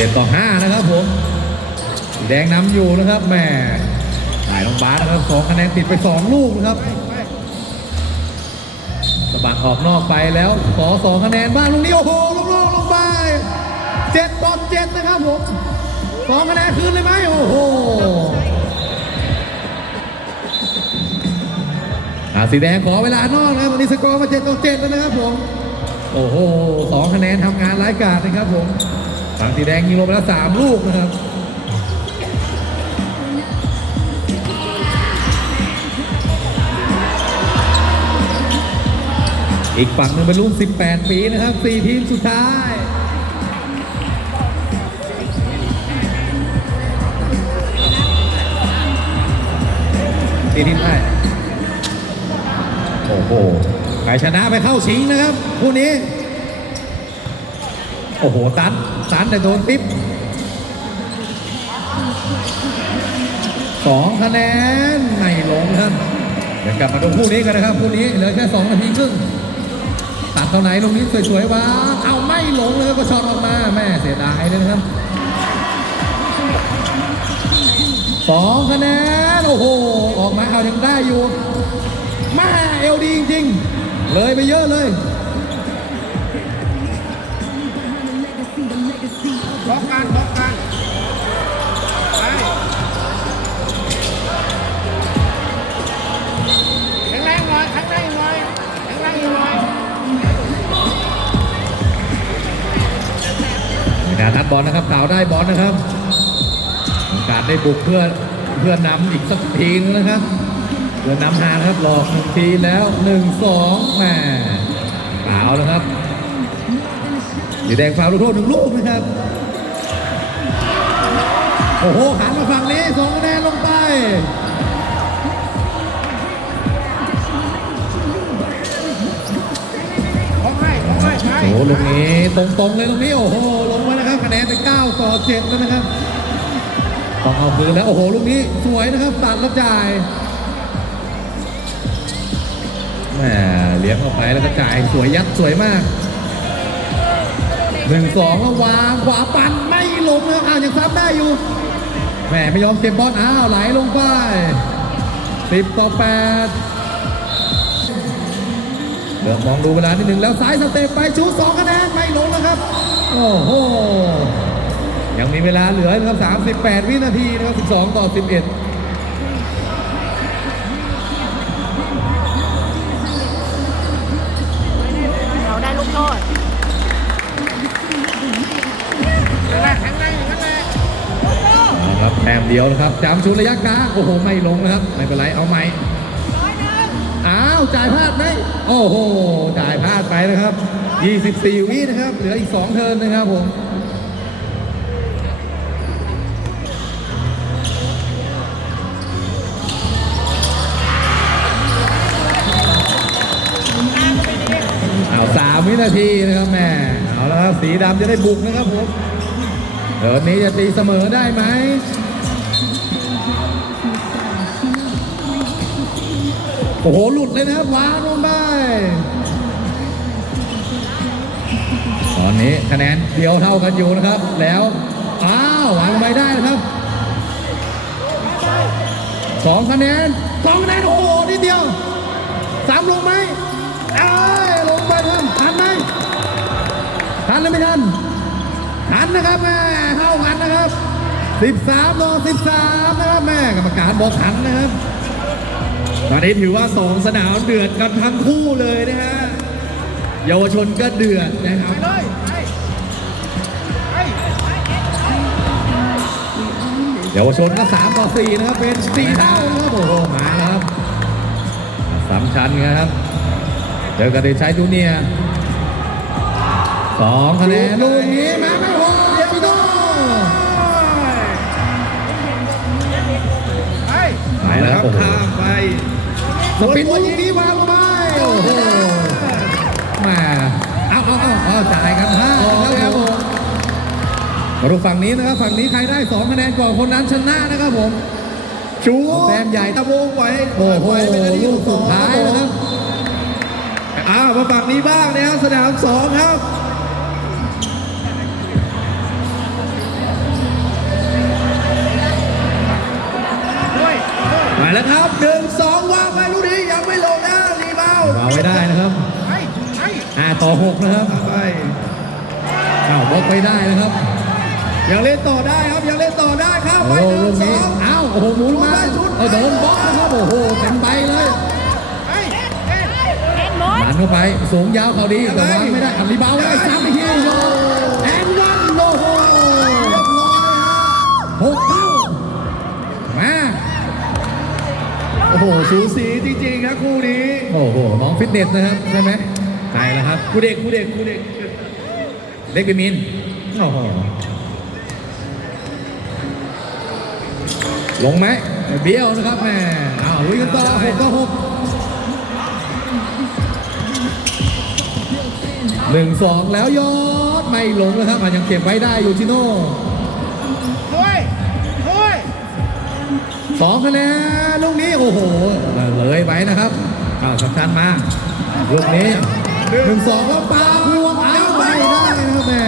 จ็ดต่อห้านะครับผมสีแดงนำอยู่นะครับแม่สายลงบาสนะครับสองคะแนนติดไปสองลูกนะครับสะบัดออกนอกไปแล้วขอสองคะแนนบ้างลูกนี้โอ้โหลูกโลกลงไปเจ็ดต่อเจ็ดนะครับผมสองคะแนนคืนเลยไหมโอ้โหอาสีแดงขอเวลานอกนะครับวันนี้สกอร์มาเจ็ดต่อเจ็ดแล้วนะครับผม โอ้โหสองคะแนนทำงานร้ายกาจนะครับผม ฝั่งสีแดงยิงลงไปแล้วสามลูกนะครับ อีกฝั่งหนึ่งเป็นรุ่น 18 ปีนะครับ 4 ทีมสุดท้ายสี่ทีมได้โอ้โหใครชนะไปเข้าชิงนะครับคู่นี้ โอ้โหตันตันแต่โดนติ๊บสองคะแนนไม่ลงครับเดี๋ยวกลับมาดูคู่นี้กันนะครับคู่นี้เหลือแค่สองนาทีครึ่งตัดเท่าไหนลงนี้สวยๆว้าเอาไม่ลงเลยก็ช็อตออกมาแม่เสียดายเลยนะครับสองคะแนนโอ้โหออกมาเอายังได้อยู่แม่เอลดีจริงๆเลยไปเยอะเลย นการนัดบอลนะครับข่าวได้บอลนะครับโอกาสได้บุกเพื่อเพื่อนำอีกสักทีนึงนะครับเพื่อนำหานะครับหลอกหนึ่งทีแล้วหนึ่งสองแหมเอาแล้วครับสีแดงฟาวล์ลูกโทษหนึ่งลูกนะครับโอ้โหหันมาฝั่งนี้สองคะแนนลงไปบล็อกให้บล็อกให้ไปโอ้โหลูกนี้ตรงๆเลยลูกนี้โอ้โหลงมานะ ครับคะแนนไป9ต่อ7แล้วนะครับต้องเอาคืนแล้วโอ้โหลูกนี้สวยนะครับตัดแล้วจ่ายแหมเลี้ยงเข้าไปแล้วก็จ่ายสวยยัดสวยมากหนึ่งสองแล้ววางขวาปันไม่ลงนะครับอ้าวยังซ้ำได้อยู่แหมไม่ยอมเก็บบอลอ้าวไหลลงไปสิบต่อแปดเริ่มมองดูเวลานิดหนึ่งแล้วซ้ายสเตปไปชูสองคะแนนไม่ลงนะครับ โอ้โห ยังมีเวลาเหลือนะครับ38 วินาทีนะครับ12 ต่อ 11เราได้ลูกโทษแข็งแรงแข็งแรงแข็งแรงนะครับแต้มเดียวนะครับจำชุดระยะกลางโอ้โห ไม่ลงนะครับ ไม่เป็นไร เอาใหม่อ้าว จ่ายพลาดไหมโอ้โห จ่ายพลาดไปนะครับ 24 วินะครับ เหลืออีก 2 เทิร์นนะครับผม เอาสามวินาทีนะครับแม่ เอาแล้วครับ สีดำจะได้บุกนะครับผมเดี๋ยวนี้จะตีเสมอได้ไหมโอ้โห หลุดเลยนะครับวางลงไป ตอนนี้คะแนนเดียวเท่ากันอยู่นะครับ แล้วอ้าววางไปได้นะครับสองคะแนนสองคะแนนโอ้โหนิดเดียวสามลงไหมเอ้ยลงไปครับทันไหมทันหรือไม่ทันทันนะครับแม่เข้ากันนะครับ13ต่อ13นะครับแม่กรรมการบอกทันนะครับตอนนี้ถือว่าสองสนามเดือดกันทั้งคู่เลยนะฮะเยาวชนก็เดือดนะครับ เยาวชนก็3ต่อ4นะครับเป็น4เท่านะครับโอ้โหมาแล้วครับสามชั้นนะครับเจอกับเดชชัยจูเนียร์สองคะแนนลูกนี้มาไม่พอเดวิโดไปไปแล้วครับโอ้โหข้ามไปสปินลูกนี้วางลงไปโอ้โห ฝั่งนี้นะครับฝั่งนี้ใครได้2คะแนนก่อนคนนั้นชนะนะครับผมชูแต้มใหญ่ตะวงไวโอ้โหลูกสุดท้ายนะครับอ้าวมาฝั่งนี้บ้างนะครับสนามสองครับมาแล้วครับหนึ่งสองว่าไปรู้ดียังไม่ลงนะรีเบาเบาไม่ได้นะครับห้าต่อหกนะครับไปอ้าบล็อกไม่ได้นะครับ ยังเล่นต่อได้ครับยังเล่นต่อได้ครับโอ้ไปโหหลูนึ่กงสนี้องเอ้าโอ้โหหมุนมาเอาโดนบล็อกนะครับโอ้โหเต็มใบเลยไปเล่นเล่นหมดดันเข้าไปสูงยาวเขาดีแต่วางไม่ได้อันรีบาวได้ซ้ำอีกทีโอ้แอนวันโอ้โหเรียบร้อยฮะหกเท่ามาโอ้โหสูสีจริงๆครับคู่นี้โอ้โหน้องฟิตเนสนะครับใช่ไหมใช่แล้วครับ คู่เด็กคู่เด็กคู่เด็ก เล็กบิมินโอ้โห ลงไหมเบี้ยวนะครับแม่อ้าวลุยกันต่อหกต่อหกหนึ่งสองแล้วยอดไม่ลงนะครับอะยังเก็บไว้ได้อยู่ชิโน่ช่วยช่วยสองคะแนนลูกนี้โอ้โหเลยไปนะครับอ้าวสำคัญมาลูกนี้หนึ่งสองแล้วปาพวงเอาไม่ได้นะครับแม่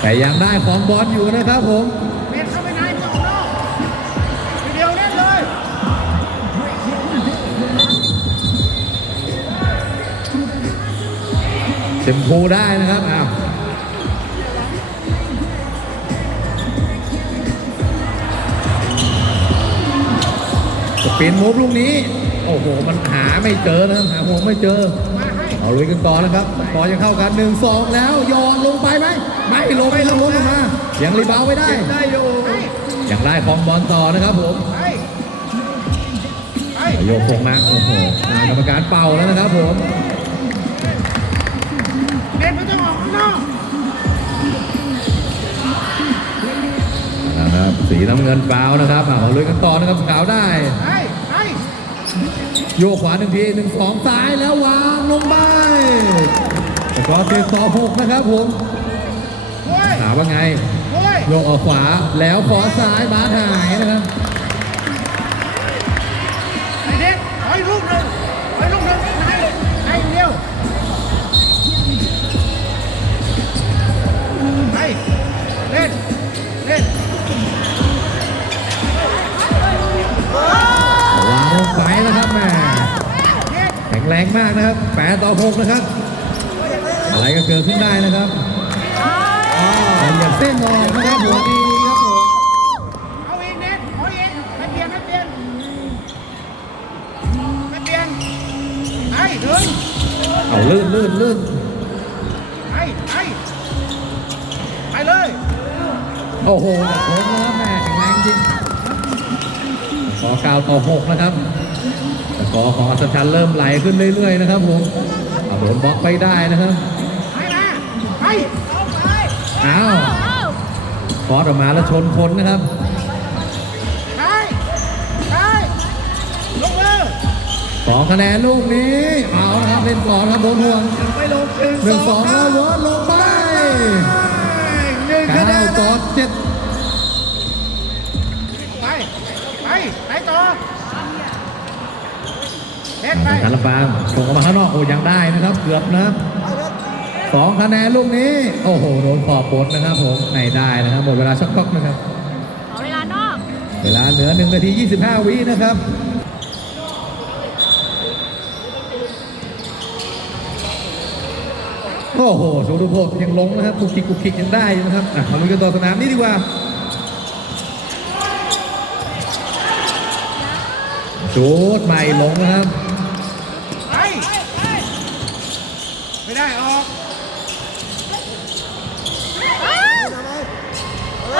แต่ยังได้ของบอลอยู่นะครับผม เต็มพูได้นะครับอ้าวสปินมูฟลูกนี้ โอ้โห มันหาไม่เจอนะครับหาหัวไม่เจอมาให้เอาลุยกันต่อนะครับต่อยังเข้ากันหนึ่งสองแล้วยอนลงไปไหม ไม่ลงไม่ลงลงมายังรีบาวไม่ได้เก็บได้อยู่ยังได้ของบอลต่อนะครับผมไปไปโยกส่งมาโอ้โหกรรมการเป่าแล้วนะครับผม นะครับสีน้ำเงินเปล่านะครับเอาลุยกันต่อนะครับขาวได้ไปไปโยกขวาหนึ่งทีหนึ่งสองซ้ายแล้ววางลงไปแต่ก็เตะต่อหกนะครับผมช่วยถามว่าไงช่วยโยกออกขวาแล้วขอซ้ายบาสหายนะครับ มากนะครับแปดต่อหกนะครับ อะไรก็เกิดขึ้นได้นะครับแต่อย่าเส้นออกนะครับหัวดีครับผมเอาเองเน็ตเอาเองไม่เปลี่ยนไม่เปลี่ยนไม่เปลี่ยนไปถึงเอาลื่นลื่นลื่นไปไปไปเลยโอ้โหแบบโค้งนะครับแม่แข็งแรงจริงขอเก้าต่อหกนะครับ กอของอัศชันเริ่มไหลขึ้นเรื่อยๆนะครับผมเอาโดนบล็อกไปได้นะครับไปมาไปอ้าวเอาคอสออกมาแล้วชนคนนะครับไปไปลงมือสองคะแนนลูกนี้เอาละครับเล่นต่อนครับโดนห่วงไม่ลงหนึ่งสองแล้ววอดลงไป หนึ่งคะแน เก้าน ต่อเจ็ด ไปไปไปต่อ เล่นไปสารลำปางส่งออกมาข้างนอกโอ้ยังได้นะครับ เกือบนะครับสองคะแนนลูกนี้ โอ้โหโดนขอบปดนะครับผมไม่ได้นะครับหมดเวลาช็อกก๊อกนะครับขอเวลานอก เวลาเหลือ1นาที25วินะครับโอ้โหสูรุโภคยังลงนะครับกุกกิกกุกกิกยังได้อยู่นะครับอะมาลุยกันต่อสนามนี้ดีกว่าชูดใหม่ลงนะครับ ไม่ได้ออกเอ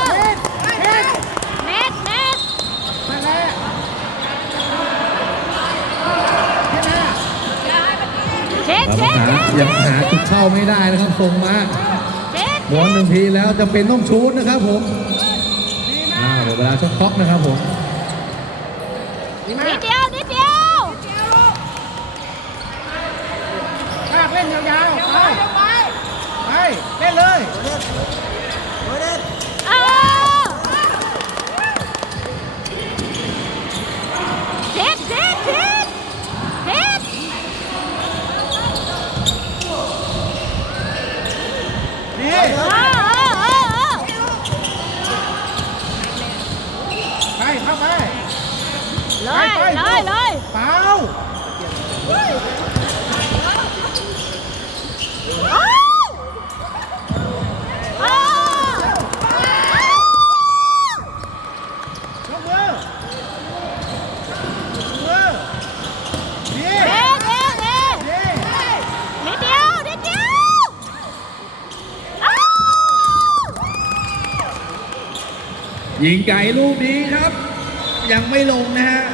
อเล่นเล่นเน็ตเน็ตมาแล้วเล่นนะเช็ดเราเช็ดหาเช็ดยังหาจุดเข้าไม่ได้นะครับส่งมาเช็ดบอลหนึ่งทีแล้วจะเป็นต้องชูดนะครับผมอ่าหมดเวลาช็อกก๊อกนะครับผม ดีมานิก ดเดียวนิดเดียว ลากเล่นยาวๆไปไปเล่นเลย เออเช็ดเช็ดเช็ดเช็ด นี่ เออเออเออเออ ไปเข้าไป ไป เลยเลยเปล่าอ้าวอ้าวยกมือมือดีเอ๊ะเอ๊ะเอ๊ะดีนิดเดียวนิดเดียวอ้าวยิงไก่ลูกนี้ครับ ยังไม่ลงนะฮะเอ